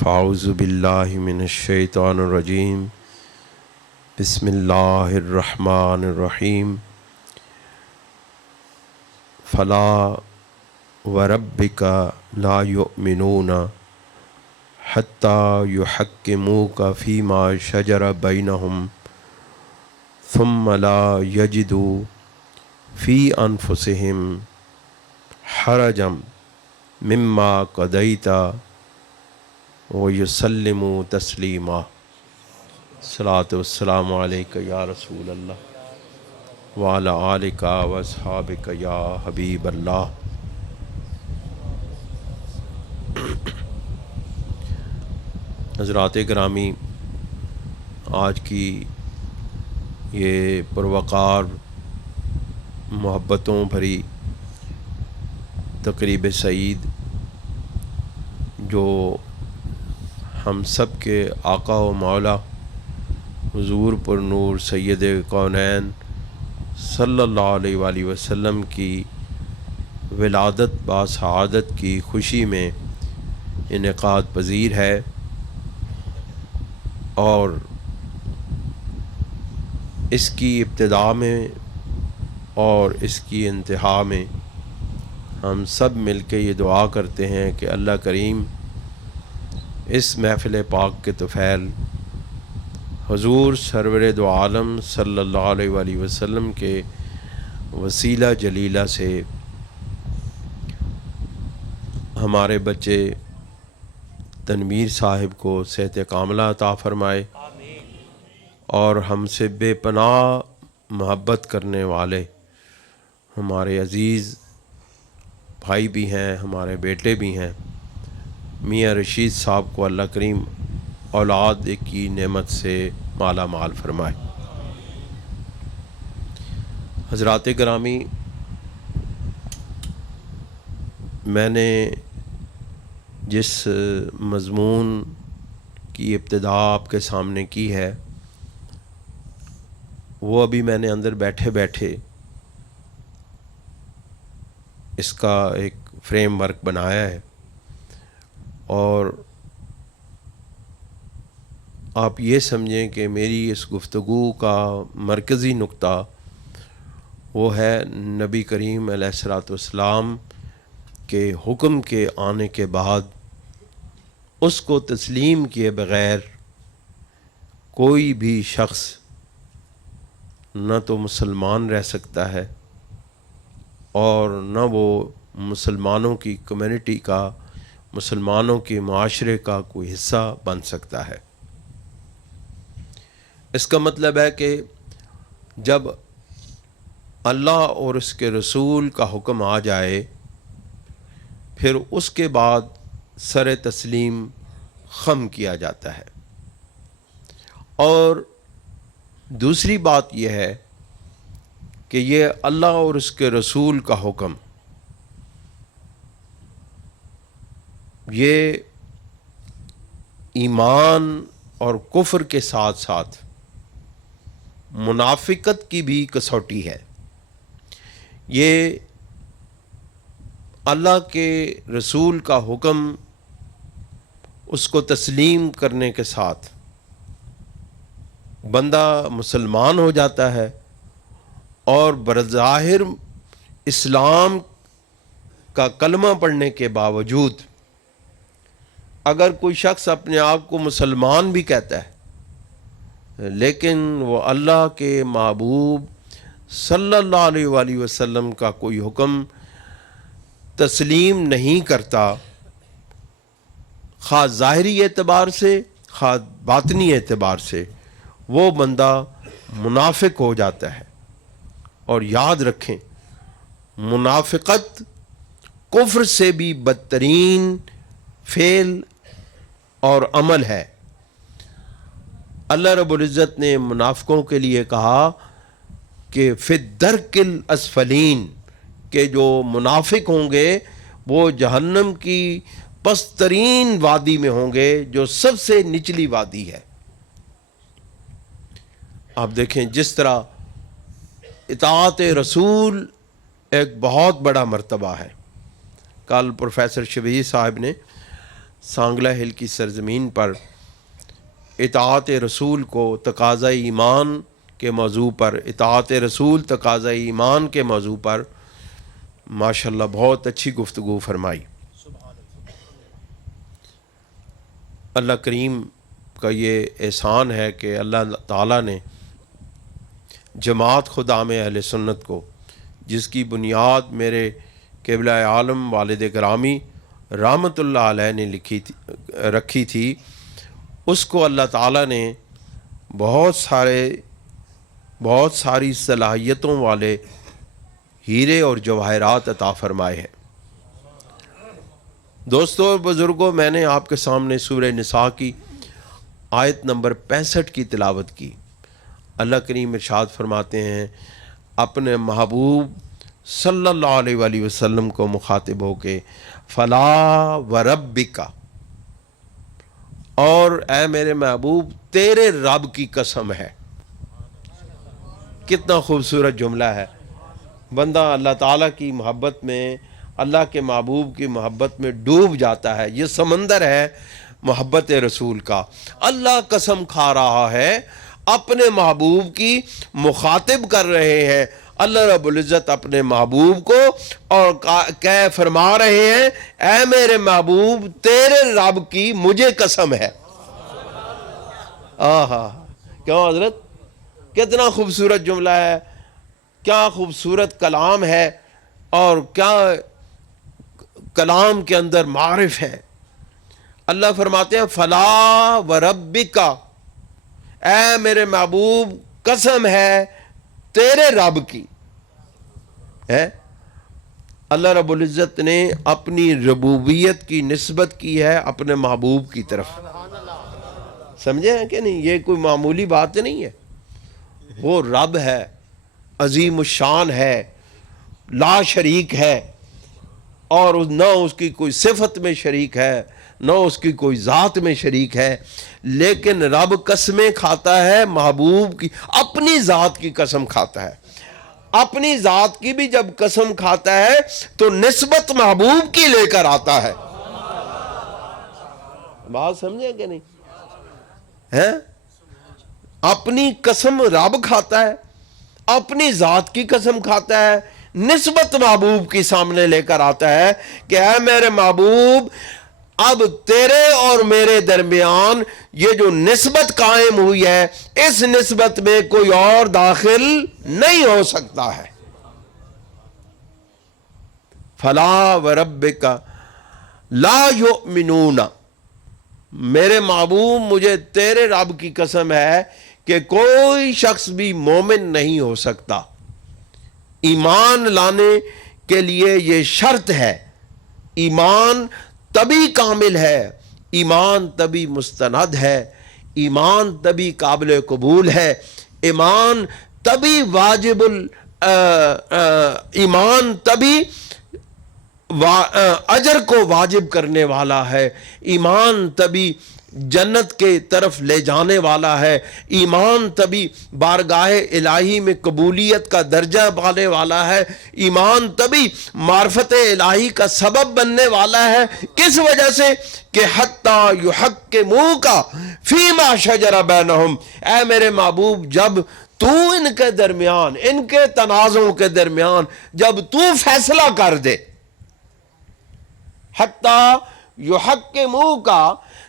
فاعوذ باللہ من الشیطان الرجیم بسم اللہ الرحمن الرحیم فلا وربک لا یؤمنون حتی یحکموک فیما شجر بینہم ثم لا یجدوا فی انفسہم حرجا مما قضیت وَيُسَلِّمُوا تَسْلِيمًا۔ الصلاۃ والسلام علیک یا رسول اللہ وعلی آلک واصحابک یا حبیب اللہ۔ حضرات گرامی، آج کی یہ پروقار محبتوں بھری تقریب سعید جو ہم سب کے آقا و مولا حضور پر نور سید کونین صلی اللہ علیہ وآلہ وسلم کی ولادت با سعادت کی خوشی میں انعقاد پذیر ہے، اور اس کی ابتدا میں اور اس کی انتہا میں ہم سب مل کے یہ دعا کرتے ہیں کہ اللہ کریم اس محفل پاک کے طفیل حضور سرور دو عالم صلی اللہ علیہ وآلہ وسلم کے وسیلہ جلیلہ سے ہمارے بچے تنویر صاحب کو صحت کاملہ عطا فرمائے، اور ہم سے بے پناہ محبت کرنے والے ہمارے عزیز بھائی بھی ہیں، ہمارے بیٹے بھی ہیں، میاں رشید صاحب کو اللہ کریم اولاد کی نعمت سے مالا مال فرمائے۔ حضرات گرامی، میں نے جس مضمون کی ابتدا آپ کے سامنے کی ہے وہ ابھی میں نے اندر بیٹھے بیٹھے اس کا ایک فریم ورک بنایا ہے، اور آپ یہ سمجھیں کہ میری اس گفتگو کا مرکزی نقطہ وہ ہے نبی کریم علیہ الصلوۃ والسلام کے حکم کے آنے کے بعد اس کو تسلیم کیے بغیر کوئی بھی شخص نہ تو مسلمان رہ سکتا ہے اور نہ وہ مسلمانوں کی کمیونٹی کا، مسلمانوں کے معاشرے کا کوئی حصہ بن سکتا ہے۔ اس کا مطلب ہے کہ جب اللہ اور اس کے رسول کا حکم آ جائے پھر اس کے بعد سر تسلیم خم کیا جاتا ہے۔ اور دوسری بات یہ ہے کہ یہ اللہ اور اس کے رسول کا حکم یہ ایمان اور کفر کے ساتھ ساتھ منافقت کی بھی کسوٹی ہے۔ یہ اللہ کے رسول کا حکم اس کو تسلیم کرنے کے ساتھ بندہ مسلمان ہو جاتا ہے، اور بظاہر اسلام کا کلمہ پڑھنے کے باوجود اگر کوئی شخص اپنے آپ کو مسلمان بھی کہتا ہے لیکن وہ اللہ کے محبوب صلی اللہ علیہ وآلہ وسلم کا کوئی حکم تسلیم نہیں کرتا، خواہ ظاہری اعتبار سے خواہ باطنی اعتبار سے، وہ بندہ منافق ہو جاتا ہے۔ اور یاد رکھیں، منافقت کفر سے بھی بدترین فعل اور عمل ہے۔ اللہ رب العزت نے منافقوں کے لیے کہا کہ فی الدرک الاسفلین، کہ جو منافق ہوں گے وہ جہنم کی پسترین وادی میں ہوں گے، جو سب سے نچلی وادی ہے۔ آپ دیکھیں جس طرح اطاعت رسول ایک بہت بڑا مرتبہ ہے۔ کل پروفیسر شبیر صاحب نے سانگلا ہل کی سرزمین پر اطاعت رسول کو تقاضا ایمان کے موضوع پر، اطاعت رسول تقاضا ایمان کے موضوع پر ماشاءاللہ بہت اچھی گفتگو فرمائی۔ اللہ کریم کا یہ احسان ہے کہ اللہ تعالیٰ نے جماعت خدام اہل سنت کو، جس کی بنیاد میرے قبلہ عالم والد گرامی رحمۃ اللہ علیہ نے رکھی تھی، اس کو اللہ تعالیٰ نے بہت ساری صلاحیتوں والے ہیرے اور جواہرات عطا فرمائے ہیں۔ دوستو اور بزرگوں، میں نے آپ کے سامنے سورہ نساء کی آیت نمبر 65 کی تلاوت کی۔ اللہ کریم ارشاد فرماتے ہیں اپنے محبوب صلی اللہ علیہ وآلہ وسلم کو مخاطب ہو کے، فلا وربک، اور اے میرے محبوب تیرے رب کی قسم ہے۔ کتنا خوبصورت جملہ ہے۔ بندہ اللہ تعالیٰ کی محبت میں، اللہ کے محبوب کی محبت میں ڈوب جاتا ہے۔ یہ سمندر ہے محبت رسول کا۔ اللہ قسم کھا رہا ہے، اپنے محبوب کی مخاطب کر رہے ہیں اللہ رب العزت اپنے محبوب کو، اور کہہ فرما رہے ہیں اے میرے محبوب تیرے رب کی مجھے قسم ہے۔ آہا، کیوں حضرت؟ کتنا خوبصورت جملہ ہے، کیا خوبصورت کلام ہے، اور کیا کلام کے اندر معرف ہے۔ اللہ فرماتے ہیں فلا وربک، اے میرے محبوب قسم ہے تیرے رب کی ہے۔ اللہ رب العزت نے اپنی ربوبیت کی نسبت کی ہے اپنے محبوب کی طرف۔ سمجھے ہیں کہ نہیں؟ یہ کوئی معمولی بات نہیں ہے۔ وہ رب ہے، عظیم الشان ہے، لا شریک ہے، اور نہ اس کی کوئی صفت میں شریک ہے، نہ اس کی کوئی ذات میں شریک ہے، لیکن رب قسمیں کھاتا ہے محبوب کی، اپنی ذات کی قسم کھاتا ہے۔ اپنی ذات کی بھی جب قسم کھاتا ہے تو نسبت محبوب کی لے کر آتا ہے۔ بات سمجھے کہ نہیں ہے؟ اپنی قسم رب کھاتا ہے، اپنی ذات کی قسم کھاتا ہے، نسبت محبوب کی سامنے لے کر آتا ہے کہ اے میرے محبوب اب تیرے اور میرے درمیان یہ جو نسبت قائم ہوئی ہے، اس نسبت میں کوئی اور داخل نہیں ہو سکتا ہے۔ فلا وربک لا یؤمنون، میرے محبوب مجھے تیرے رب کی قسم ہے کہ کوئی شخص بھی مومن نہیں ہو سکتا۔ ایمان لانے کے لیے یہ شرط ہے، ایمان تبھی کامل ہے، ایمان تبھی مستند ہے، ایمان تبھی قابل قبول ہے، ایمان تبھی واجب ایمان تبھی اجر کو واجب کرنے والا ہے، ایمان تبھی جنت کے طرف لے جانے والا ہے، ایمان تبھی بارگاہ الہی میں قبولیت کا درجہ پانے والا ہے، ایمان تبھی معرفت الہی کا سبب بننے والا ہے۔ کس وجہ سے؟ کہ حتیٰ یحکموک فیما شجر بینہم، اے میرے محبوب جب تو ان کے درمیان، ان کے تنازعوں کے درمیان جب تو فیصلہ کر دے، حتیٰ یحکموک،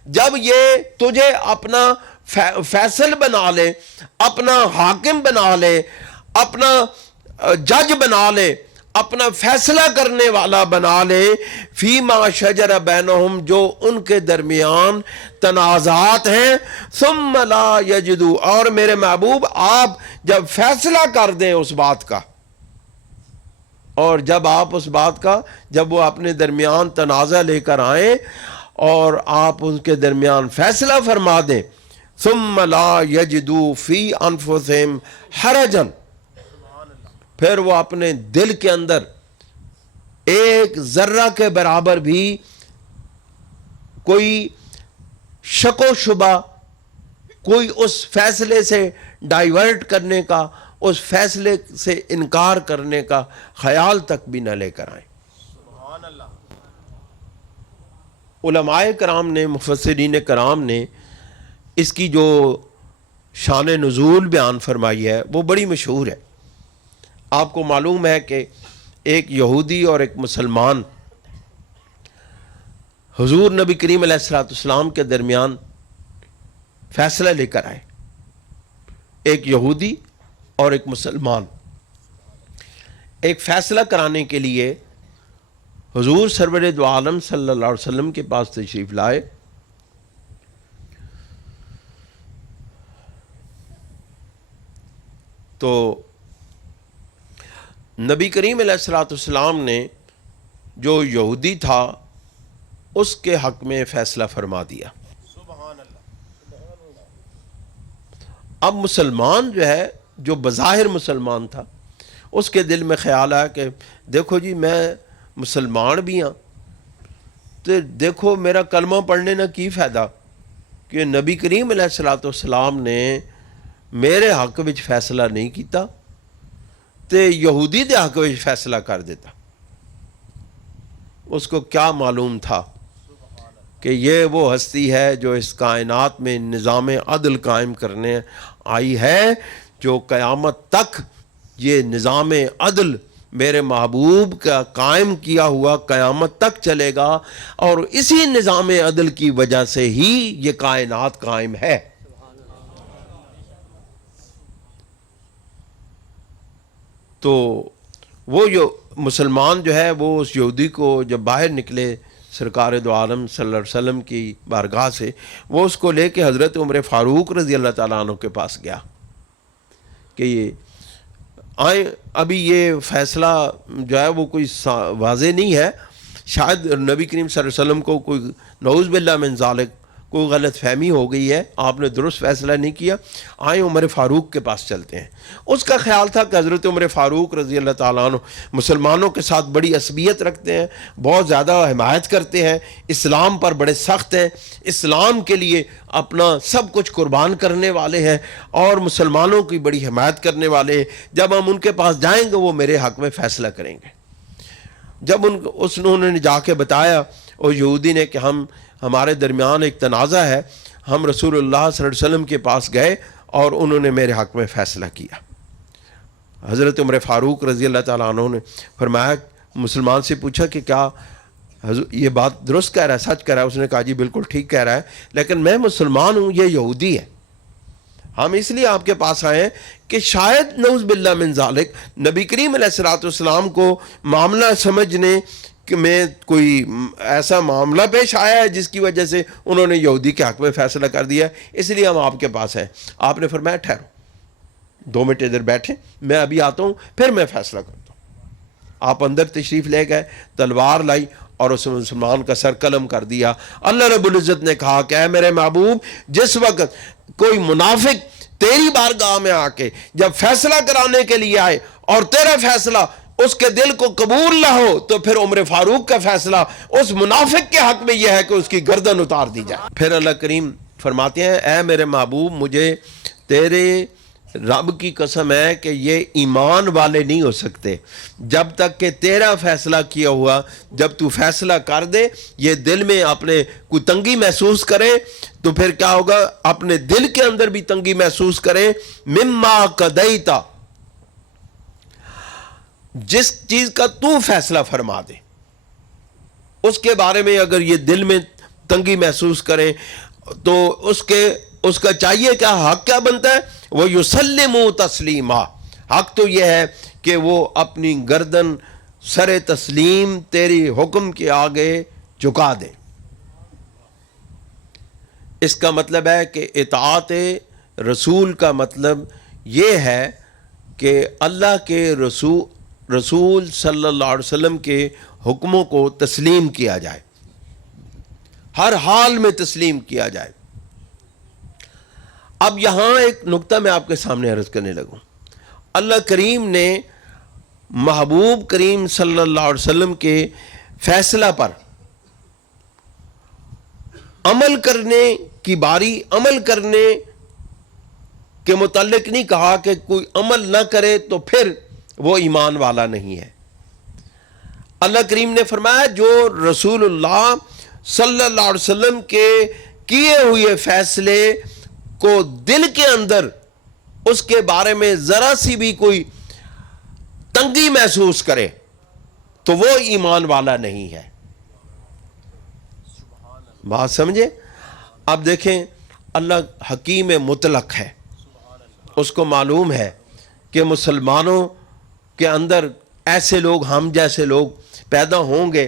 جب یہ تجھے اپنا فیصل بنا لے، اپنا حاکم بنا لے، اپنا جج بنا لے، اپنا فیصلہ کرنے والا بنا لے، فیما شجر بینہم، جو ان کے درمیان تنازعات ہیں، ثم لا یجدو، اور میرے محبوب آپ جب فیصلہ کر دیں اس بات کا، اور جب آپ اس بات کا، جب وہ اپنے درمیان تنازع لے کر آئیں اور آپ ان کے درمیان فیصلہ فرما دیں، ثم لا یجدو فی انفسہم حرجا، پھر وہ اپنے دل کے اندر ایک ذرہ کے برابر بھی کوئی شک و شبہ، کوئی اس فیصلے سے ڈائیورٹ کرنے کا، اس فیصلے سے انکار کرنے کا خیال تک بھی نہ لے کر آئیں۔ علماء کرام نے، مفسرین کرام نے اس کی جو شان نزول بیان فرمائی ہے وہ بڑی مشہور ہے۔ آپ کو معلوم ہے کہ ایک یہودی اور ایک مسلمان حضور نبی کریم علیہ السلام کے درمیان فیصلہ لے کر آئے۔ ایک یہودی اور ایک مسلمان ایک فیصلہ کرانے کے لیے حضور سرور دو عالم صلی اللہ علیہ وسلم کے پاس تشریف لائے۔ تو نبی کریم علیہ السلام نے جو یہودی تھا اس کے حق میں فیصلہ فرما دیا۔ اب مسلمان جو ہے، جو بظاہر مسلمان تھا، اس کے دل میں خیال آیا کہ دیکھو جی میں مسلمان بھی ہاں تو دیکھو میرا کلمہ پڑھنے نہ کی فائدہ کہ نبی کریم علیہ السلام نے میرے حق وچ فیصلہ نہیں کیتا تے یہودی دے حق وچ فیصلہ کر دیتا۔ اس کو کیا معلوم تھا کہ یہ وہ ہستی ہے جو اس کائنات میں نظام عدل قائم کرنے آئی ہے، جو قیامت تک یہ نظام عدل میرے محبوب کا قائم کیا ہوا قیامت تک چلے گا، اور اسی نظام عدل کی وجہ سے ہی یہ کائنات قائم ہے۔ تو وہ جو مسلمان جو ہے وہ اس یہودی کو جب باہر نکلے سرکار دو عالم صلی اللہ علیہ وسلم کی بارگاہ سے، وہ اس کو لے کے حضرت عمر فاروق رضی اللہ تعالیٰ عنہ کے پاس گیا کہ یہ آئیں، ابھی یہ فیصلہ جو ہے وہ کوئی واضح نہیں ہے، شاید نبی کریم صلی اللہ علیہ وسلم کو کوئی نعوذ باللہ من ذالک کوئی غلط فہمی ہو گئی ہے، آپ نے درست فیصلہ نہیں کیا، آئیں عمر فاروق کے پاس چلتے ہیں۔ اس کا خیال تھا کہ حضرت عمر فاروق رضی اللہ تعالیٰ عنہ مسلمانوں کے ساتھ بڑی عصبیت رکھتے ہیں، بہت زیادہ حمایت کرتے ہیں، اسلام پر بڑے سخت ہیں، اسلام کے لیے اپنا سب کچھ قربان کرنے والے ہیں اور مسلمانوں کی بڑی حمایت کرنے والے ہیں، جب ہم ان کے پاس جائیں گے وہ میرے حق میں فیصلہ کریں گے۔ جب انہوں نے جا کے بتایا اور یہودی نے کہ ہمارے درمیان ایک تنازع ہے، ہم رسول اللہ صلی اللہ علیہ وسلم کے پاس گئے اور انہوں نے میرے حق میں فیصلہ کیا۔ حضرت عمر فاروق رضی اللہ تعالیٰ عنہ نے فرمایا، مسلمان سے پوچھا کہ کیا یہ بات درست کہہ رہا ہے، سچ کہہ رہا ہے؟ اس نے کہا جی بالکل ٹھیک کہہ رہا ہے، لیکن میں مسلمان ہوں، یہ یہودی ہے، ہم اس لیے آپ کے پاس آئے ہیں کہ شاید نعوذ باللہ من ذالک نبی کریم علیہ السلام کو معاملہ سمجھنے میں کوئی ایسا معاملہ پیش آیا ہے جس کی وجہ سے انہوں نے یہودی کے حق میں فیصلہ کر دیا، اس لیے ہم آپ کے پاس ہیں۔ آپ نے فرمایا ٹھہرو، 2 منٹ ادھر بیٹھیں، میں ابھی آتا ہوں، پھر میں فیصلہ کرتا ہوں۔ آپ اندر تشریف لے گئے، تلوار لائی اور اس مسلمان کا سر قلم کر دیا۔ اللہ رب العزت نے کہا کہ اے میرے محبوب، جس وقت کوئی منافق تیری بارگاہ میں آ کے جب فیصلہ کرانے کے لیے آئے اور تیرا فیصلہ اس کے دل کو قبول نہ ہو، تو پھر عمر فاروق کا فیصلہ اس منافق کے حق میں یہ ہے کہ اس کی گردن اتار دی جائے۔ پھر اللہ کریم فرماتے ہیں، اے میرے محبوب، مجھے تیرے رب کی قسم ہے کہ یہ ایمان والے نہیں ہو سکتے جب تک کہ تیرا فیصلہ کیا ہوا، جب تو فیصلہ کر دے یہ دل میں اپنے کوئی تنگی محسوس کرے تو پھر کیا ہوگا، اپنے دل کے اندر بھی تنگی محسوس کرے، مما قضیت، جس چیز کا تو فیصلہ فرما دے اس کے بارے میں اگر یہ دل میں تنگی محسوس کرے تو اس کا چاہیے کیا، حق کیا بنتا ہے، وہ یسلم تسلیما، حق تو یہ ہے کہ وہ اپنی گردن سر تسلیم تیری حکم کے آگے جھکا دے۔ اس کا مطلب ہے کہ اطاعت رسول کا مطلب یہ ہے کہ اللہ کے رسول صلی اللہ علیہ وسلم کے حکموں کو تسلیم کیا جائے، ہر حال میں تسلیم کیا جائے۔ اب یہاں ایک نقطہ میں آپ کے سامنے عرض کرنے لگوں۔ اللہ کریم نے محبوب کریم صلی اللہ علیہ وسلم کے فیصلہ پر عمل کرنے کی باری، عمل کرنے کے متعلق نہیں کہا کہ کوئی عمل نہ کرے تو پھر وہ ایمان والا نہیں ہے۔ اللہ کریم نے فرمایا جو رسول اللہ صلی اللہ علیہ وسلم کے کیے ہوئے فیصلے کو دل کے اندر اس کے بارے میں ذرا سی بھی کوئی تنگی محسوس کرے تو وہ ایمان والا نہیں ہے. بات سمجھے؟ اب دیکھیں اللہ حکیم مطلق ہے، اس کو معلوم ہے کہ مسلمانوں کے اندر ایسے لوگ، ہم جیسے لوگ پیدا ہوں گے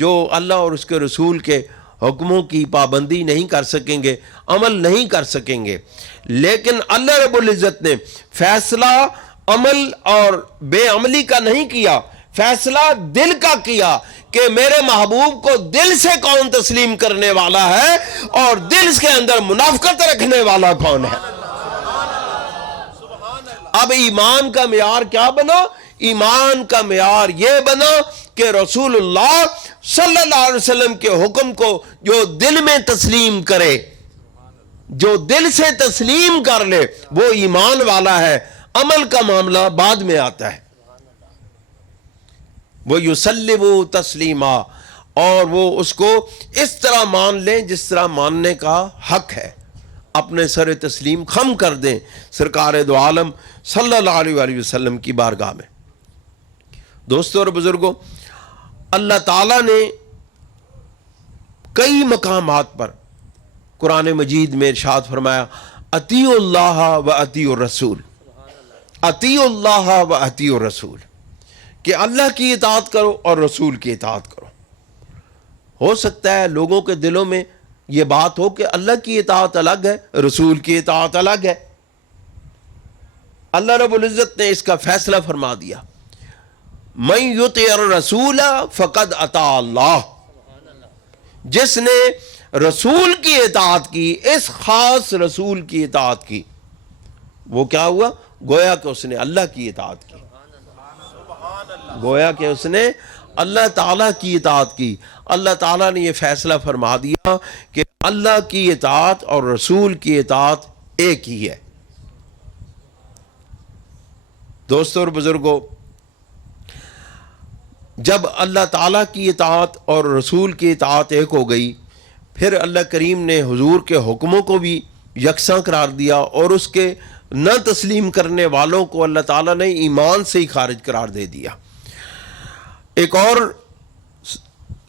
جو اللہ اور اس کے رسول کے حکموں کی پابندی نہیں کر سکیں گے، عمل نہیں کر سکیں گے. لیکن اللہ رب العزت نے فیصلہ عمل اور بے عملی کا نہیں کیا، فیصلہ دل کا کیا کہ میرے محبوب کو دل سے کون تسلیم کرنے والا ہے اور دل کے اندر منافقت رکھنے والا کون ہے. اب ایمان کا معیار کیا بنا؟ ایمان کا معیار یہ بنا کہ رسول اللہ صلی اللہ علیہ وسلم کے حکم کو جو دل میں تسلیم کرے، جو دل سے تسلیم کر لے، وہ ایمان والا ہے. عمل کا معاملہ بعد میں آتا ہے. وہ یسلم تسلیما، اور وہ اس کو اس طرح مان لیں جس طرح ماننے کا حق ہے، اپنے سر تسلیم خم کر دیں سرکار دو عالم صلی اللہ علیہ وآلہ وسلم کی بارگاہ میں. دوستو اور بزرگوں، اللہ تعالیٰ نے کئی مقامات پر قرآن مجید میں ارشاد فرمایا اطیعوا اللہ و اطیعوا الرسول، اطیعوا اللہ و اطیعوا الرسول، کہ اللہ کی اطاعت کرو اور رسول کی اطاعت کرو. ہو سکتا ہے لوگوں کے دلوں میں یہ بات ہو کہ اللہ کی اطاعت الگ ہے، رسول کی اطاعت الگ ہے. اللہ رب العزت نے اس کا فیصلہ فرما دیا، من یطع الرسول فقد اطاع اللہ. جس نے رسول کی اطاعت کی، اس خاص رسول کی اطاعت کی، وہ کیا ہوا؟ گویا کہ اس نے اللہ کی اطاعت کی، گویا کہ اس نے اللہ تعالیٰ کی اطاعت کی. اللہ تعالیٰ نے یہ فیصلہ فرما دیا کہ اللہ کی اطاعت اور رسول کی اطاعت ایک ہی ہے. دوستو اور بزرگوں، جب اللہ تعالیٰ کی اطاعت اور رسول کی اطاعت ایک ہو گئی، پھر اللہ کریم نے حضور کے حکموں کو بھی یکساں قرار دیا اور اس کے نہ تسلیم کرنے والوں کو اللہ تعالیٰ نے ایمان سے ہی خارج قرار دے دیا. ایک اور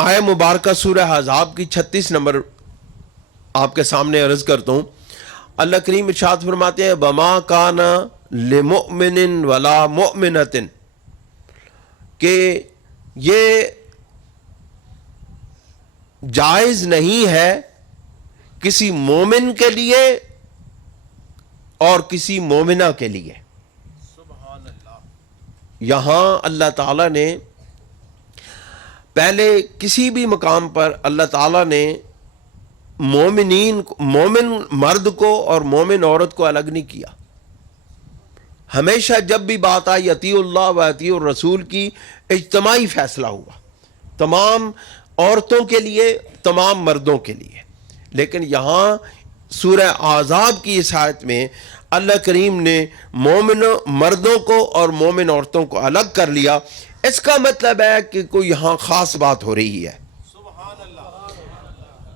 آیہ مبارکہ سورہ احزاب کی 36 نمبر آپ کے سامنے عرض کرتا ہوں. اللہ کریم ارشاد فرماتے ہیں وَمَا كَانَ لِمُؤْمِنٍ وَلَا مُؤْمِنَةٍ، کہ یہ جائز نہیں ہے کسی مومن کے لیے اور کسی مومنہ کے لیے. یہاں اللہ تعالیٰ نے پہلے کسی بھی مقام پر اللہ تعالیٰ نے مومن مرد کو اور مومن عورت کو الگ نہیں کیا. ہمیشہ جب بھی بات آئی اطیعوا اللہ و اطیعوا الرسول کی، اجتماعی فیصلہ ہوا، تمام عورتوں کے لیے، تمام مردوں کے لیے. لیکن یہاں سورہ احزاب کی اس آیت میں اللہ کریم نے مومن مردوں کو اور مومن عورتوں کو الگ کر لیا. اس کا مطلب ہے کہ کوئی یہاں خاص بات ہو رہی ہے.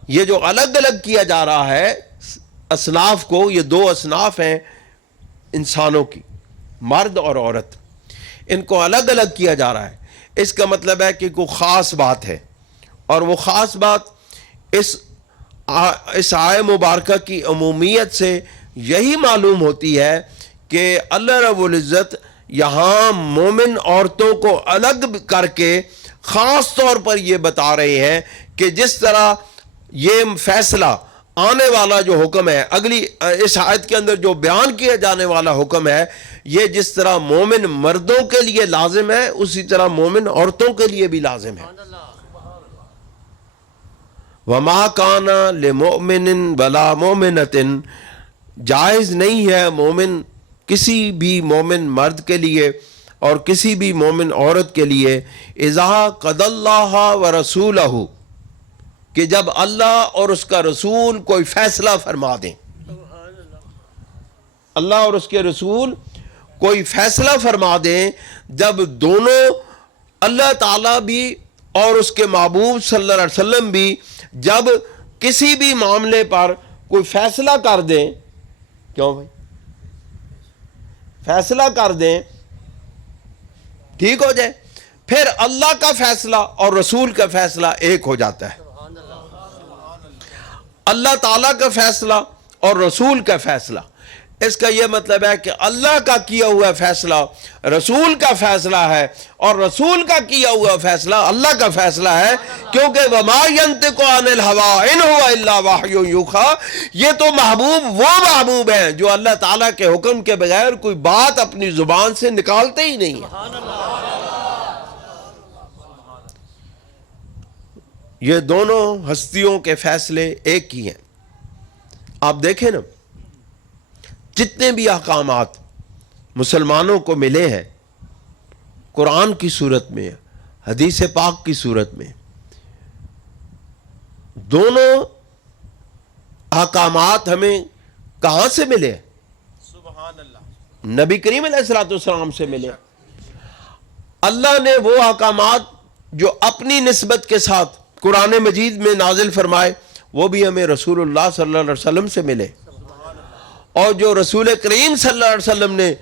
یہ جو الگ الگ کیا جا رہا ہے اصناف کو، یہ دو اصناف ہیں انسانوں کی، مرد اور عورت، ان کو الگ الگ کیا جا رہا ہے. اس کا مطلب ہے کہ کوئی خاص بات ہے، اور وہ خاص بات اس آیہ مبارکہ کی عمومیت سے یہی معلوم ہوتی ہے کہ اللہ رب العزت یہاں مومن عورتوں کو الگ کر کے خاص طور پر یہ بتا رہے ہیں کہ جس طرح یہ فیصلہ آنے والا جو حکم ہے، اگلی اس آیت کے اندر جو بیان کیا جانے والا حکم ہے، یہ جس طرح مومن مردوں کے لیے لازم ہے، اسی طرح مومن عورتوں کے لیے بھی لازم ہے. وَمَا كَانَ لِمُؤْمِنٍ وَلَا مُؤْمِنَةٍ، جائز نہیں ہے مومن کسی بھی مومن مرد کے لیے اور کسی بھی مومن عورت کے لیے اذا قضى اللہ ورسولہ، کہ جب اللہ اور اس کا رسول کوئی فیصلہ فرما دیں. اللہ اور اس کے رسول کوئی فیصلہ فرما دیں، جب دونوں اللہ تعالیٰ بھی اور اس کے محبوب صلی اللہ علیہ وسلم بھی جب کسی بھی معاملے پر کوئی فیصلہ کر دیں، کیوں بھائی فیصلہ کر دیں ٹھیک ہو جائے، پھر اللہ کا فیصلہ اور رسول کا فیصلہ ایک ہو جاتا ہے۔ اللہ تعالیٰ کا فیصلہ اور رسول کا فیصلہ، اس کا یہ مطلب ہے کہ اللہ کا کیا ہوا فیصلہ رسول کا فیصلہ ہے، اور رسول کا کیا ہوا فیصلہ اللہ کا فیصلہ ہے، کیونکہ وَمَا يَنْطِقُ عَنِ الْهَوَىٰ إِنْ هُوَ إِلَّا وَحْيٌ يُوحَىٰ، یہ تو محبوب وہ محبوب ہیں جو اللہ تعالیٰ کے حکم کے بغیر کوئی بات اپنی زبان سے نکالتے ہی نہیں ہیں۔ یہ دونوں ہستیوں کے فیصلے ایک ہی ہیں۔ آپ دیکھیں نا، جتنے بھی احکامات مسلمانوں کو ملے ہیں قرآن کی صورت میں، حدیث پاک کی صورت میں، دونوں احکامات ہمیں کہاں سے ملے؟ سبحان اللہ، نبی کریم علیہ الصلوۃ والسلام سے ملے۔ اللہ نے وہ احکامات جو اپنی نسبت کے ساتھ قرآن مجید میں نازل فرمائے وہ بھی ہمیں رسول اللہ صلی اللہ علیہ وسلم سے ملے، اور جو رسول کریم صلی اللہ علیہ وسلم نے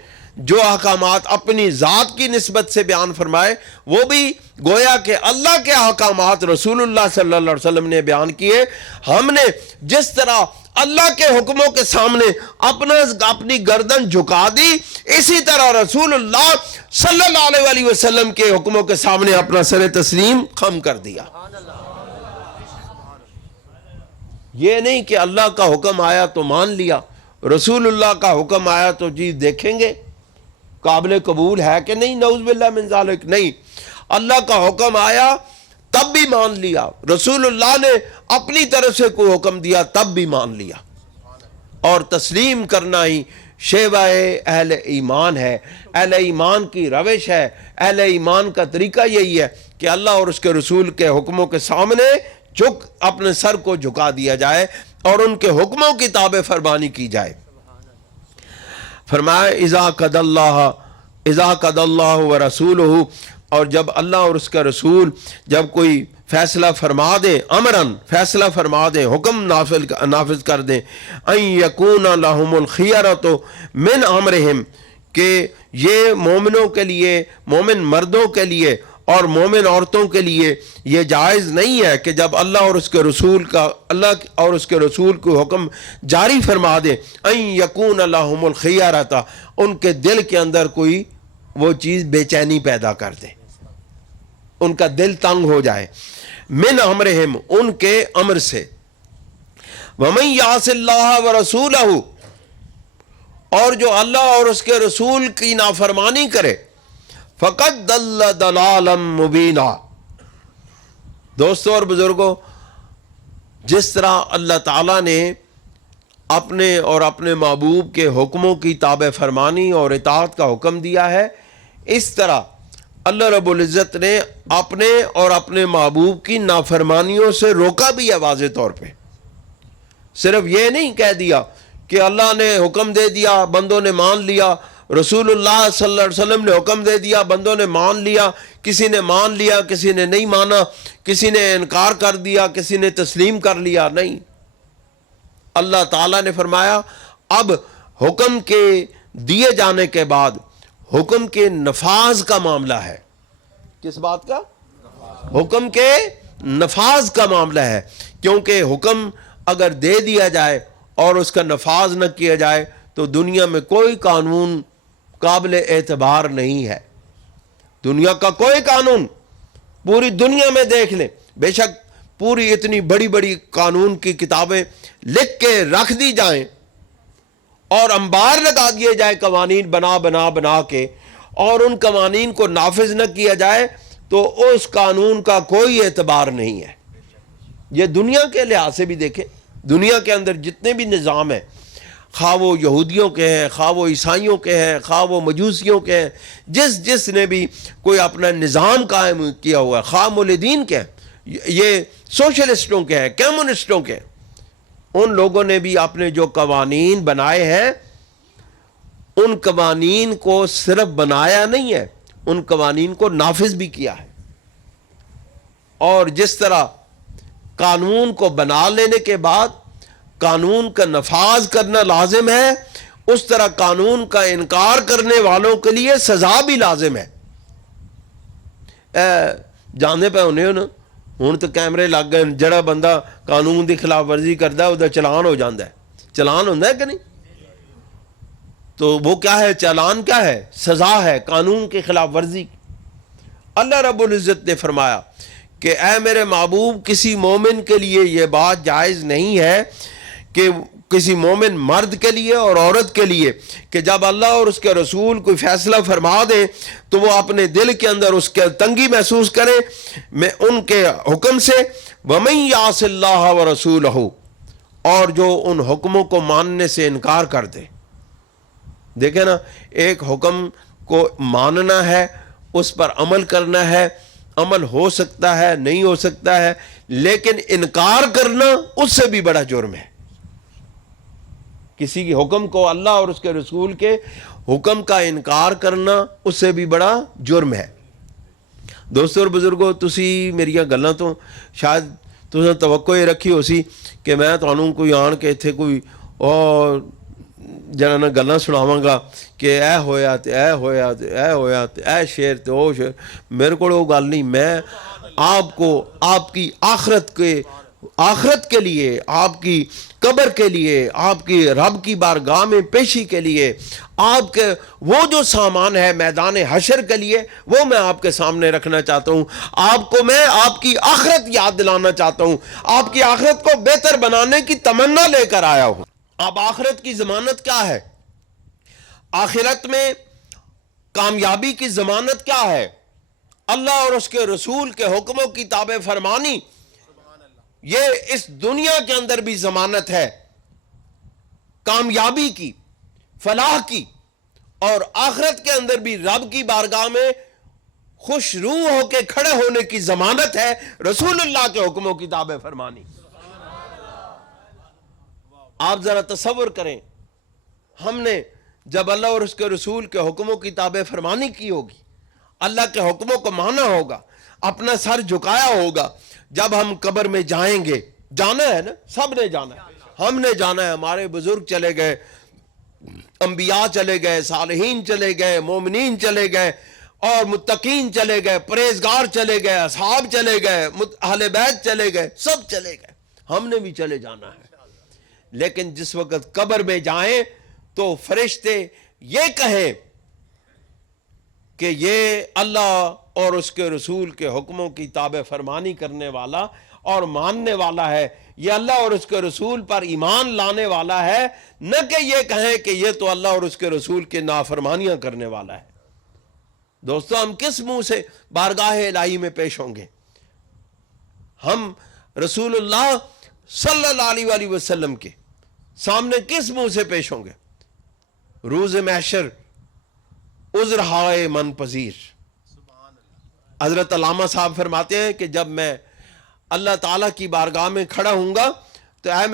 جو احکامات اپنی ذات کی نسبت سے بیان فرمائے وہ بھی گویا کہ اللہ کے احکامات رسول اللہ صلی اللہ علیہ وسلم نے بیان کیے۔ ہم نے جس طرح اللہ کے حکموں کے سامنے اپنی گردن جھکا دی، اسی طرح رسول اللہ صلی اللہ علیہ وسلم کے حکموں کے سامنے اپنا سر تسلیم خم کر دیا۔ یہ نہیں کہ اللہ کا حکم آیا تو مان لیا، رسول اللہ کا حکم آیا تو جی دیکھیں گے قابل قبول ہے کہ نہیں، نعوذ باللہ من ذالک، نہیں، اللہ کا حکم آیا تب بھی مان لیا، رسول اللہ نے اپنی طرف سے کوئی حکم دیا تب بھی مان لیا، اور تسلیم کرنا ہی شیوہ اہل ایمان ہے، اہل ایمان کی روش ہے، اہل ایمان کا طریقہ یہی ہے کہ اللہ اور اس کے رسول کے حکموں کے سامنے اپنے سر کو جھکا دیا جائے اور ان کے حکموں کی تابع فرمانی کی جائے۔ فرمایا اذا قضى اللہ ورسولہ، اور جب اللہ اور اس کا رسول جب کوئی فیصلہ فرما دے، امرن فیصلہ فرما دے، حکم نافذ کر دیں، ان یکون لہم الخیرۃ من امرہم، کہ یہ مومنوں کے لیے، مومن مردوں کے لیے اور مومن عورتوں کے لیے یہ جائز نہیں ہے کہ جب اللہ اور اس کے رسول کو حکم جاری فرما دے، ان یکون لہم الخیرۃ، ان کے دل کے اندر کوئی وہ چیز بے چینی پیدا کر دے، ان کا دل تنگ ہو جائے، من امرہم، ان کے امر سے، ومن یعص اللہ ورسولہ، اور جو اللہ اور اس کے رسول کی نافرمانی کرے، فقد ضل ضلالا مبینا۔ دوستوں اور بزرگوں، جس طرح اللہ تعالیٰ نے اپنے اور اپنے محبوب کے حکموں کی تابع فرمانی اور اطاعت کا حکم دیا ہے، اس طرح اللہ رب العزت نے اپنے اور اپنے محبوب کی نافرمانیوں سے روکا بھی ہے واضح طور پہ۔ صرف یہ نہیں کہہ دیا کہ اللہ نے حکم دے دیا بندوں نے مان لیا، رسول اللہ صلی اللہ علیہ وسلم نے حکم دے دیا بندوں نے مان لیا، کسی نے مان لیا کسی نے نہیں مانا، کسی نے انکار کر دیا کسی نے تسلیم کر لیا، نہیں۔ اللہ تعالیٰ نے فرمایا اب حکم کے دیے جانے کے بعد حکم کے نفاذ کا معاملہ ہے۔ کس بات کا؟ حکم کے نفاذ کا معاملہ ہے، کیونکہ حکم اگر دے دیا جائے اور اس کا نفاذ نہ کیا جائے تو دنیا میں کوئی قانون قابل اعتبار نہیں ہے۔ دنیا کا کوئی قانون، پوری دنیا میں دیکھ لیں، بے شک پوری اتنی بڑی بڑی قانون کی کتابیں لکھ کے رکھ دی جائیں اور انبار لگا دیے جائے قوانین بنا کے، اور ان قوانین کو نافذ نہ کیا جائے تو اس قانون کا کوئی اعتبار نہیں ہے۔ یہ دنیا کے لحاظ سے بھی دیکھیں، دنیا کے اندر جتنے بھی نظام ہیں، خواہ وہ یہودیوں کے ہیں، خواہ وہ عیسائیوں کے ہیں، خواہ وہ مجوسیوں کے ہیں، جس نے بھی کوئی اپنا نظام قائم کیا ہوا ہے، خواہ مولدین کے ہیں، یہ سوشلسٹوں کے ہیں، کمیونسٹوں کے ہیں، ان لوگوں نے بھی اپنے جو قوانین بنائے ہیں ان قوانین کو صرف بنایا نہیں ہے، ان قوانین کو نافذ بھی کیا ہے۔ اور جس طرح قانون کو بنا لینے کے بعد قانون کا نفاذ کرنا لازم ہے، اس طرح قانون کا انکار کرنے والوں کے لیے سزا بھی لازم ہے۔ جانے پہ ہونے نا ہوں تو کیمرے لگ گئے، جڑا بندہ قانون دی خلاف ورزی کرتا ہے وہ چلان ہو جاتا ہے۔ چلان ہوتا ہے کہ نہیں؟ تو وہ کیا ہے؟ چلان کیا ہے؟ سزا ہے قانون کی خلاف ورزی۔ اللہ رب العزت نے فرمایا کہ اے میرے محبوب، کسی مومن کے لیے یہ بات جائز نہیں ہے کہ کسی مومن مرد کے لیے اور عورت کے لیے کہ جب اللہ اور اس کے رسول کوئی فیصلہ فرما دے تو وہ اپنے دل کے اندر اس کے تنگی محسوس کرے میں ان کے حکم سے، وَمَن يَعْصِ اللَّهَ وَرَسُولَهُ، اور جو ان حکموں کو ماننے سے انکار کر دے۔ دیکھیں نا، ایک حکم کو ماننا ہے، اس پر عمل کرنا ہے، عمل ہو سکتا ہے نہیں ہو سکتا ہے، لیکن انکار کرنا اس سے بھی بڑا جرم ہے۔ کسی کی حکم کو، اللہ اور اس کے رسول کے حکم کا انکار کرنا اس سے بھی بڑا جرم ہے۔ دوستو اور بزرگو، تسی میری گلاں تو شاید تساں توقع یہ رکھی ہو سی کہ میں تانوں کوئی آن کے اتنے کوئی اور جنہاں نے گلاں سناواں گا کہ اے ہویا تے اے ہویا تے اے ہویا تے اے شیر تے او شیر۔ میرے کو وہ گل نہیں، میں آپ کو آپ کی آخرت کے لیے، آپ کی قبر کے لیے، آپ کی رب کی بارگاہ میں پیشی کے لیے، آپ کے وہ جو سامان ہے میدان حشر کے لیے، وہ میں آپ کے سامنے رکھنا چاہتا ہوں۔ آپ کو میں آپ کی آخرت یاد دلانا چاہتا ہوں، آپ کی آخرت کو بہتر بنانے کی تمنا لے کر آیا ہوں۔ اب آخرت کی ضمانت کیا ہے؟ آخرت میں کامیابی کی ضمانت کیا ہے؟ اللہ اور اس کے رسول کے حکموں کی تابع فرمانی، یہ اس دنیا کے اندر بھی ضمانت ہے کامیابی کی، فلاح کی، اور آخرت کے اندر بھی رب کی بارگاہ میں خوش روح ہو کے کھڑے ہونے کی ضمانت ہے رسول اللہ کے حکموں کی تابع فرمانی۔ آپ ذرا تصور کریں، ہم نے جب اللہ اور اس کے رسول کے حکموں کی تابع فرمانی کی ہوگی، اللہ کے حکموں کو مانا ہوگا، اپنا سر جھکایا ہوگا، جب ہم قبر میں جائیں گے، جانا ہے نا، سب نے جانا ہے، ہم نے جانا ہے، ہمارے بزرگ چلے گئے، انبیاء چلے گئے، صالحین چلے گئے، مومنین چلے گئے، اور متقین چلے گئے، پرہیزگار چلے گئے، اصحاب چلے گئے، اہل بیت چلے گئے، سب چلے گئے، ہم نے بھی چلے جانا ہے۔ لیکن جس وقت قبر میں جائیں تو فرشتے یہ کہیں کہ یہ اللہ اور اس کے رسول کے حکموں کی تابع فرمانی کرنے والا اور ماننے والا ہے، یہ اللہ اور اس کے رسول پر ایمان لانے والا ہے، نہ کہ یہ کہیں کہ یہ تو اللہ اور اس کے رسول کے نافرمانیاں کرنے والا ہے۔ دوستو، ہم کس منہ سے بارگاہ الہی میں پیش ہوں گے؟ ہم رسول اللہ صلی اللہ علیہ وآلہ وسلم کے سامنے کس منہ سے پیش ہوں گے؟ روز محشر عذر ہائے من پذیر۔ حضرت علامہ صاحب فرماتے ہیں کہ جب میں اللہ تعالیٰ کی بارگاہ میں کھڑا ہوں گا تو اے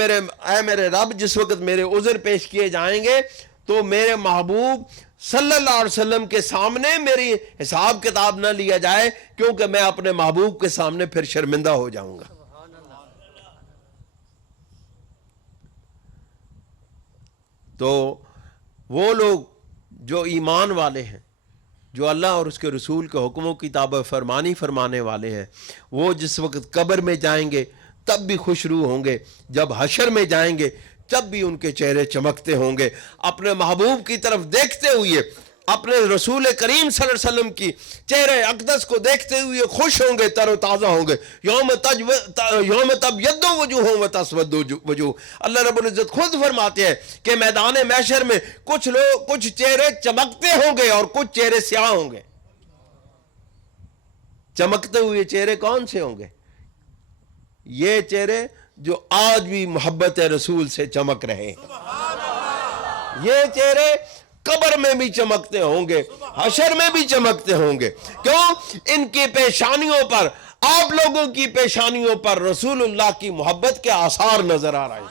میرے رب، جس وقت میرے عذر پیش کیے جائیں گے تو میرے محبوب صلی اللہ علیہ وسلم کے سامنے میری حساب کتاب نہ لیا جائے، کیونکہ میں اپنے محبوب کے سامنے پھر شرمندہ ہو جاؤں گا۔ تو وہ لوگ جو ایمان والے ہیں، جو اللہ اور اس کے رسول کے حکموں کی تابع فرمانی فرمانے والے ہیں، وہ جس وقت قبر میں جائیں گے تب بھی خوش روح ہوں گے، جب حشر میں جائیں گے تب بھی ان کے چہرے چمکتے ہوں گے، اپنے محبوب کی طرف دیکھتے ہوئے، اپنے رسول کریم صلی اللہ علیہ وسلم کی چہرے اقدس کو دیکھتے ہوئے خوش ہوں گے، تر و تازہ ہوں گے۔ یوم تبیض وجوہ وتسود وجوہ، اللہ رب العزت خود فرماتے ہیں کہ میدان محشر میں کچھ چہرے چمکتے ہوں گے اور کچھ چہرے سیاہ ہوں گے۔ چمکتے ہوئے چہرے کون سے ہوں گے؟ یہ چہرے جو آج بھی محبت رسول سے چمک رہے ہیں۔ یہ چہرے قبر میں بھی چمکتے ہوں گے، حشر میں بھی چمکتے ہوں گے۔ کیوں؟ ان کی پیشانیوں پر، آپ لوگوں کی پیشانیوں پر رسول اللہ کی محبت کے آثار نظر آ رہے ہیں۔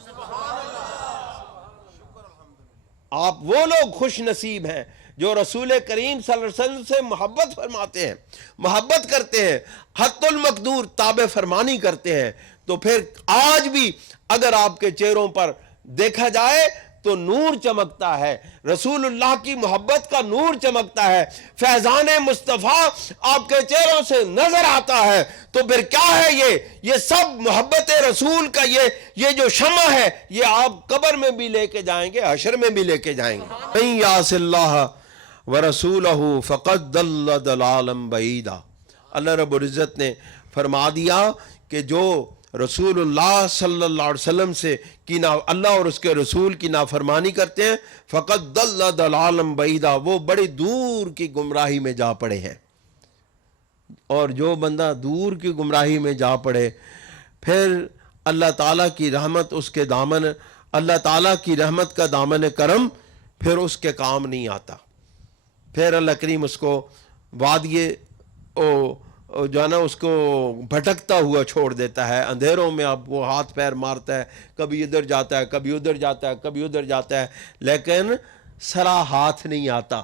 آپ وہ لوگ خوش نصیب ہیں جو رسول کریم صلی اللہ علیہ وسلم سے محبت فرماتے ہیں، محبت کرتے ہیں، حتی المقدور تابع فرمانی کرتے ہیں، تو پھر آج بھی اگر آپ کے چہروں پر دیکھا جائے تو نور چمکتا ہے، رسول اللہ کی محبت کا نور چمکتا ہے، فیضان مصطفیٰ آپ کے چہروں سے نظر آتا ہے، تو پھر کیا ہے یہ سب محبت رسول کا یہ جو شمع ہے، یہ آپ قبر میں بھی لے کے جائیں گے، حشر میں بھی لے کے جائیں گے۔ من یعص اللہ ورسولہ فقد ضل ضلالا بعیدا۔ اللہ رب العزت نے فرما دیا کہ جو رسول اللہ صلی اللہ علیہ وسلم سے اللہ اور اس کے رسول کی نافرمانی کرتے ہیں، فقط ضل ضلالا بعیدا، وہ بڑی دور کی گمراہی میں جا پڑے ہیں۔ اور جو بندہ دور کی گمراہی میں جا پڑے، پھر اللہ تعالیٰ کی رحمت اس کے دامن، اللہ تعالیٰ کی رحمت کا دامن کرم پھر اس کے کام نہیں آتا، پھر اللہ کریم اس کو وادی جو ہے نا اس کو بھٹکتا ہوا چھوڑ دیتا ہے، اندھیروں میں اب وہ ہاتھ پیر مارتا ہے، کبھی ادھر جاتا ہے، کبھی ادھر جاتا ہے، کبھی ادھر جاتا ہے، لیکن سرا ہاتھ نہیں آتا،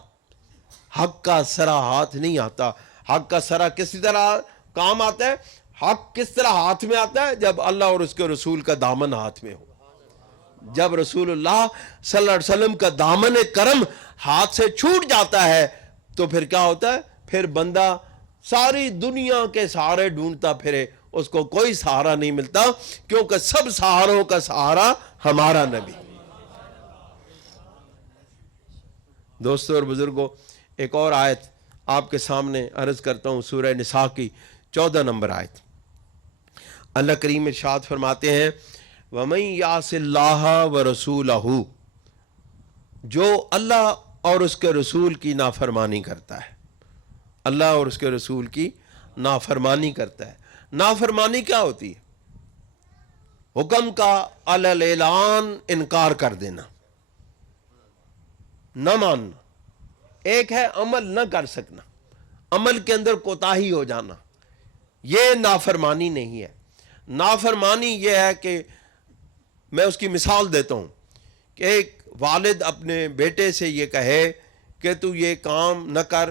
حق کا سرا ہاتھ نہیں آتا۔ حق کا سرا کسی طرح کام آتا ہے، حق کس طرح ہاتھ میں آتا ہے؟ جب اللہ اور اس کے رسول کا دامن ہاتھ میں ہو، جب رسول اللہ صلی اللہ علیہ وسلم کا دامن کرم ہاتھ سے چھوٹ جاتا ہے تو پھر کیا ہوتا ہے؟ پھر بندہ ساری دنیا کے سہارے ڈھونڈتا پھرے، اس کو کوئی سہارا نہیں ملتا، کیونکہ سب سہاروں کا سہارا ہمارا نبی۔ دوستو اور بزرگوں، ایک اور آیت آپ کے سامنے عرض کرتا ہوں، سورہ نساء کی 14 نمبر آیت۔ اللہ کریم ارشاد فرماتے ہیں وَمَن يَعْصِ اللَّهَ وَرَسُولَهُ، جو اللہ اور اس کے رسول کی نافرمانی کرتا ہے، اللہ اور اس کے رسول کی نافرمانی کرتا ہے۔ نافرمانی کیا ہوتی ہے؟ حکم کا علی الاعلان انکار کر دینا، نہ ماننا۔ ایک ہے عمل نہ کر سکنا، عمل کے اندر کوتاہی ہو جانا، یہ نافرمانی نہیں ہے۔ نافرمانی یہ ہے کہ میں اس کی مثال دیتا ہوں کہ ایک والد اپنے بیٹے سے یہ کہے کہ تو یہ کام نہ کر،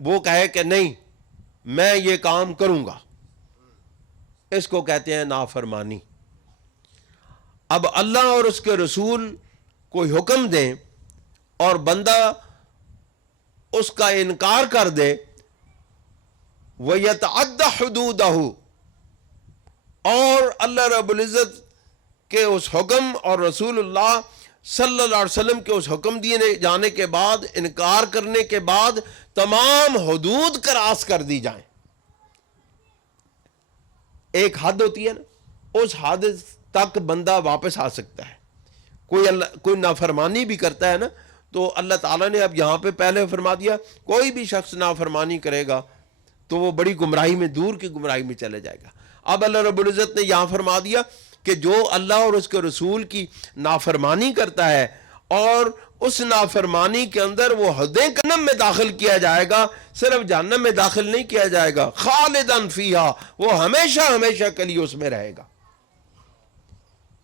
وہ کہے کہ نہیں میں یہ کام کروں گا، اس کو کہتے ہیں نافرمانی۔ اب اللہ اور اس کے رسول کوئی حکم دیں اور بندہ اس کا انکار کر دے، وَيَتَعَدَّ حُدُودَهُ، اور اللہ رب العزت کے اس حکم اور رسول اللہ صلی اللہ علیہ وسلم کے اس حکم دیے جانے کے بعد، انکار کرنے کے بعد تمام حدود کراس کر دی جائیں۔ ایک حد ہوتی ہے نا، اس حد تک بندہ واپس آ سکتا ہے۔ کوئی نافرمانی بھی کرتا ہے نا، تو اللہ تعالیٰ نے اب یہاں پہ پہلے فرما دیا کوئی بھی شخص نافرمانی کرے گا تو وہ بڑی گمراہی میں، دور کی گمراہی میں چلے جائے گا۔ اب اللہ رب العزت نے یہاں فرما دیا کہ جو اللہ اور اس کے رسول کی نافرمانی کرتا ہے اور اس نافرمانی کے اندر وہ حدیں جہنم میں داخل کیا جائے گا، صرف جہنم میں داخل نہیں کیا جائے گا، خالداً فیہا، وہ ہمیشہ ہمیشہ کے لیے اس میں رہے گا۔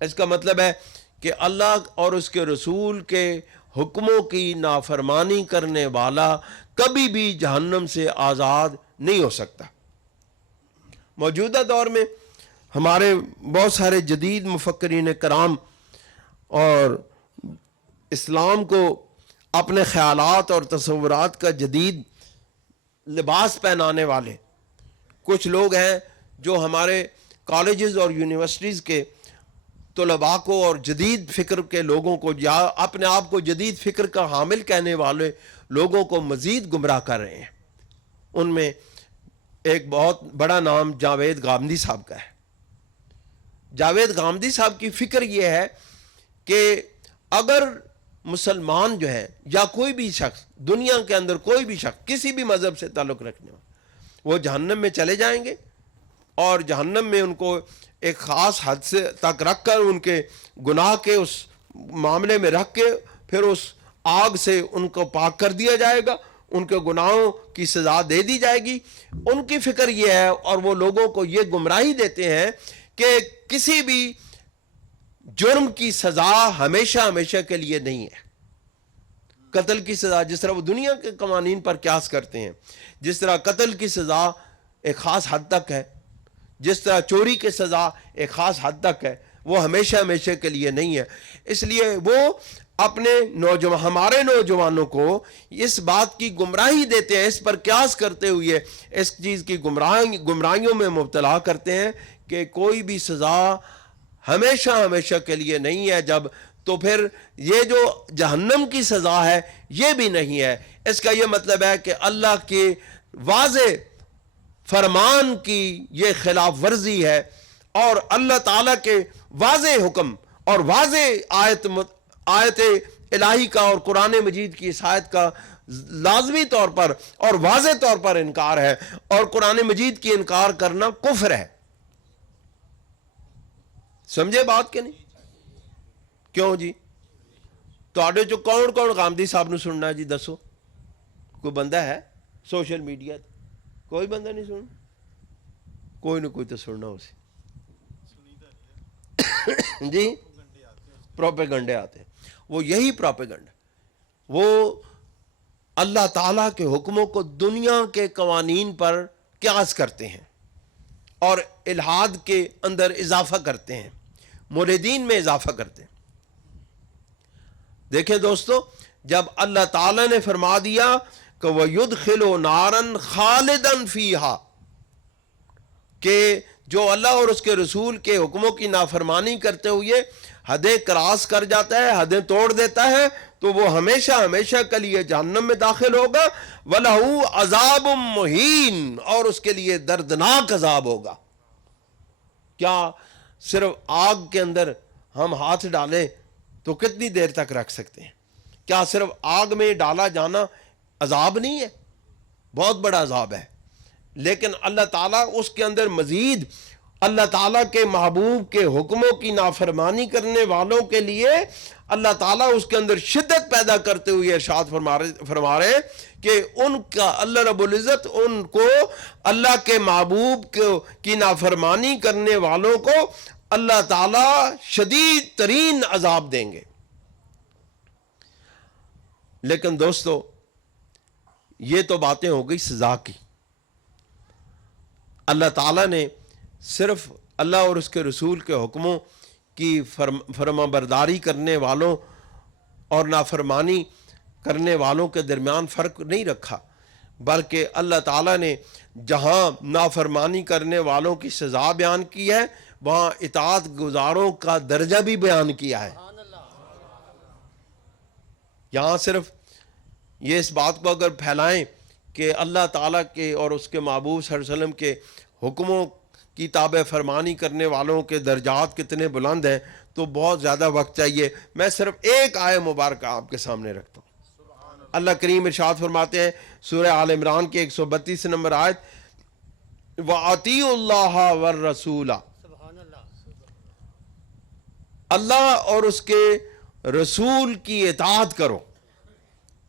اس کا مطلب ہے کہ اللہ اور اس کے رسول کے حکموں کی نافرمانی کرنے والا کبھی بھی جہنم سے آزاد نہیں ہو سکتا۔ موجودہ دور میں ہمارے بہت سارے جدید مفکرین کرام اور اسلام کو اپنے خیالات اور تصورات کا جدید لباس پہنانے والے کچھ لوگ ہیں جو ہمارے کالجز اور یونیورسٹیز کے طلباء کو اور جدید فکر کے لوگوں کو، یا اپنے آپ کو جدید فکر کا حامل کہنے والے لوگوں کو مزید گمراہ کر رہے ہیں۔ ان میں ایک بہت بڑا نام جاوید غامدی صاحب کا ہے۔ جاوید غامدی صاحب کی فکر یہ ہے کہ اگر مسلمان جو ہے یا کوئی بھی شخص دنیا کے اندر، کوئی بھی شخص کسی بھی مذہب سے تعلق رکھنے والا، وہ جہنم میں چلے جائیں گے، اور جہنم میں ان کو ایک خاص حد سے تک رکھ کر ان کے گناہ کے اس معاملے میں رکھ کے پھر اس آگ سے ان کو پاک کر دیا جائے گا، ان کے گناہوں کی سزا دے دی جائے گی۔ ان کی فکر یہ ہے، اور وہ لوگوں کو یہ گمراہی دیتے ہیں کہ کسی بھی جرم کی سزا ہمیشہ ہمیشہ کے لیے نہیں ہے۔ قتل کی سزا جس طرح وہ دنیا کے قوانین پر قیاس کرتے ہیں، جس طرح قتل کی سزا ایک خاص حد تک ہے، جس طرح چوری کی سزا ایک خاص حد تک ہے، وہ ہمیشہ ہمیشہ کے لیے نہیں ہے. اس لیے وہ اپنے ہمارے نوجوانوں کو اس بات کی گمراہی دیتے ہیں، اس پر قیاس کرتے ہوئے اس چیز کی گمراہیوں میں مبتلا کرتے ہیں کہ کوئی بھی سزا ہمیشہ ہمیشہ کے لیے نہیں ہے. جب تو پھر یہ جو جہنم کی سزا ہے یہ بھی نہیں ہے. اس کا یہ مطلب ہے کہ اللہ کے واضح فرمان کی یہ خلاف ورزی ہے، اور اللہ تعالیٰ کے واضح حکم اور واضح آیت الہی کا اور قرآن مجید کی اس آیت کا لازمی طور پر اور واضح طور پر انکار ہے، اور قرآن مجید کی انکار کرنا کفر ہے. سمجھے بات کہ نہیں؟ کیوں جی؟ تو جو کون غامدی صاحب نو سننا ہے جی؟ دسو کوئی بندہ ہے سوشل میڈیا؟ کوئی بندہ نہیں سننا؟ کوئی نہ کوئی تو سننا اسے. جی پروپیگنڈے آتے ہیں. وہ یہی پروپیگنڈا، وہ اللہ تعالیٰ کے حکموں کو دنیا کے قوانین پر قیاس کرتے ہیں اور الحاد کے اندر اضافہ کرتے ہیں، مریدین میں اضافہ کرتے ہیں. دیکھیں دوستو، جب اللہ تعالیٰ نے فرما دیا کہ وَيُدْخِلُ نَارًا خَالِدًا فِيهَا، کہ جو اللہ اور اس کے رسول کے حکموں کی نافرمانی کرتے ہوئے حدیں کراس کر جاتا ہے، حدیں توڑ دیتا ہے، تو وہ ہمیشہ ہمیشہ کے لیے جہنم میں داخل ہوگا. وَلَهُ عَذَابٌ مُّهِينٌ، اور اس کے لیے دردناک عذاب ہوگا. کیا صرف آگ کے اندر ہم ہاتھ ڈالیں تو کتنی دیر تک رکھ سکتے ہیں؟ کیا صرف آگ میں ڈالا جانا عذاب نہیں ہے؟ بہت بڑا عذاب ہے. لیکن اللہ تعالیٰ اس کے اندر مزید اللہ تعالیٰ کے محبوب کے حکموں کی نافرمانی کرنے والوں کے لیے اللہ تعالیٰ اس کے اندر شدت پیدا کرتے ہوئے ارشاد فرما رہے ہیں کہ ان کا اللہ رب العزت ان کو اللہ کے محبوب کی نافرمانی کرنے والوں کو اللہ تعالیٰ شدید ترین عذاب دیں گے. لیکن دوستو، یہ تو باتیں ہو گئی سزا کی. اللہ تعالیٰ نے صرف اللہ اور اس کے رسول کے حکموں کی فرما برداری کرنے والوں اور نافرمانی کرنے والوں کے درمیان فرق نہیں رکھا، بلکہ اللہ تعالیٰ نے جہاں نافرمانی کرنے والوں کی سزا بیان کی ہے وہاں اطاعت گزاروں کا درجہ بھی بیان کیا ہے. یہاں صرف یہ اس بات کو اگر پھیلائیں کہ اللہ تعالیٰ کے اور اس کے محبوب صلی اللہ علیہ وسلم کے حکموں کی تابع فرمانی کرنے والوں کے درجات کتنے بلند ہیں تو بہت زیادہ وقت چاہیے. میں صرف ایک آیہ مبارکہ آپ کے سامنے رکھتا ہوں. اللہ کریم ارشاد فرماتے ہیں سورہ آل عمران کی 132 نمبر آیت، وَأَطِيعُوا اللَّهَ وَالرَّسُولَ، اللہ اور اس کے رسول کی اطاعت کرو.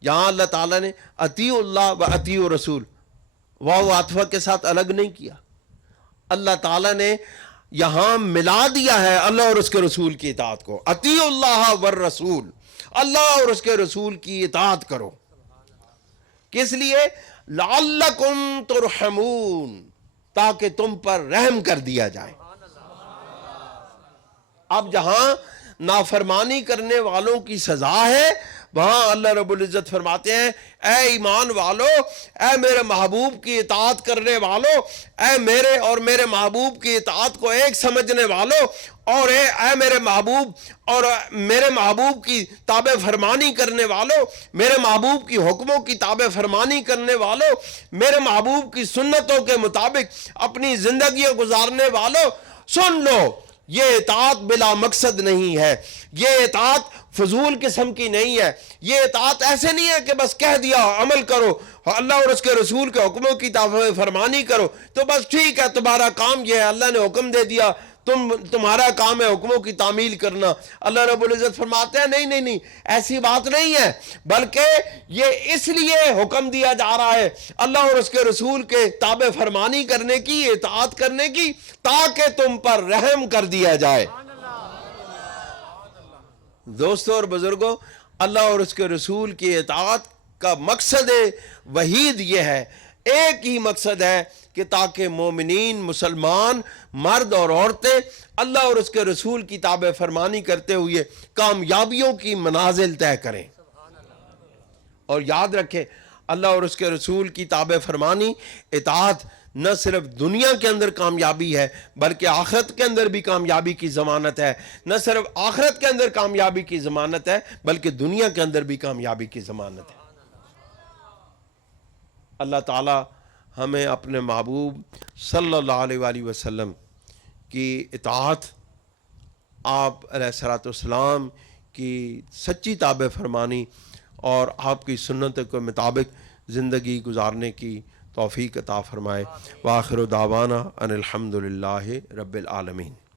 یہاں اللہ تعالیٰ نے اطیعوا اللہ و اطیعوا رسول واو عاطفہ کے ساتھ الگ نہیں کیا. اللہ تعالیٰ نے یہاں ملا دیا ہے اللہ اور اس کے رسول کی اطاعت کو. اطیعوا اللہ والرسول، اللہ اور اس کے رسول کی اطاعت کرو. کس لیے؟ لعلکم ترحمون، تاکہ تم پر رحم کر دیا جائے. اب جہاں نافرمانی کرنے والوں کی سزا ہے وہاں اللہ رب العزت فرماتے ہیں اے ایمان والو، اے میرے محبوب کی اطاعت کرنے والو، اے میرے اور میرے محبوب کی اطاعت کو ایک سمجھنے والو، اور اے میرے محبوب اور میرے محبوب کی تابع فرمانی کرنے والو، میرے محبوب کی حکموں کی تابع فرمانی کرنے والو، میرے محبوب کی سنتوں کے مطابق اپنی زندگیاں گزارنے والو، سن لو، یہ اطاعت بلا مقصد نہیں ہے، یہ اطاعت فضول قسم کی نہیں ہے، یہ اطاعت ایسے نہیں ہے کہ بس کہہ دیا عمل کرو، اللہ اور اس کے رسول کے حکموں کی فرمانی کرو تو بس ٹھیک ہے تمہارا کام یہ ہے، اللہ نے حکم دے دیا تمہارا کام ہے حکموں کی تعمیل کرنا. اللہ رب العزت فرماتے ہیں نہیں ایسی بات نہیں ہے، بلکہ یہ اس لیے حکم دیا جا رہا ہے اللہ اور اس کے رسول کے تابع فرمانی کرنے کی، اطاعت کرنے کی، تاکہ تم پر رحم کر دیا جائے. دوستو اور بزرگوں، اللہ اور اس کے رسول کی اطاعت کا مقصد وحید یہ ہے، ایک ہی مقصد ہے کہ تاکہ مومنین مسلمان مرد اور عورتیں اللہ اور اس کے رسول کی تابع فرمانی کرتے ہوئے کامیابیوں کی منازل طے کریں۔ اور یاد رکھیں، اللہ اور اس کے رسول کی تابع فرمانی اطاعت نہ صرف دنیا کے اندر کامیابی ہے بلکہ آخرت کے اندر بھی کامیابی کی ضمانت ہے۔ نہ صرف آخرت کے اندر کامیابی کی ضمانت ہے بلکہ دنیا کے اندر بھی کامیابی کی ضمانت ہے۔ اللہ تعالی ہمیں اپنے محبوب صلی اللہ علیہ وآلہ وسلم کی اطاعت، آپ علیہ الصلوۃ والسلام کی سچی تابع فرمانی اور آپ کی سنت کے مطابق زندگی گزارنے کی توفیق عطا فرمائے۔ وآخر دعوانا ان الحمد للہ رب العالمین۔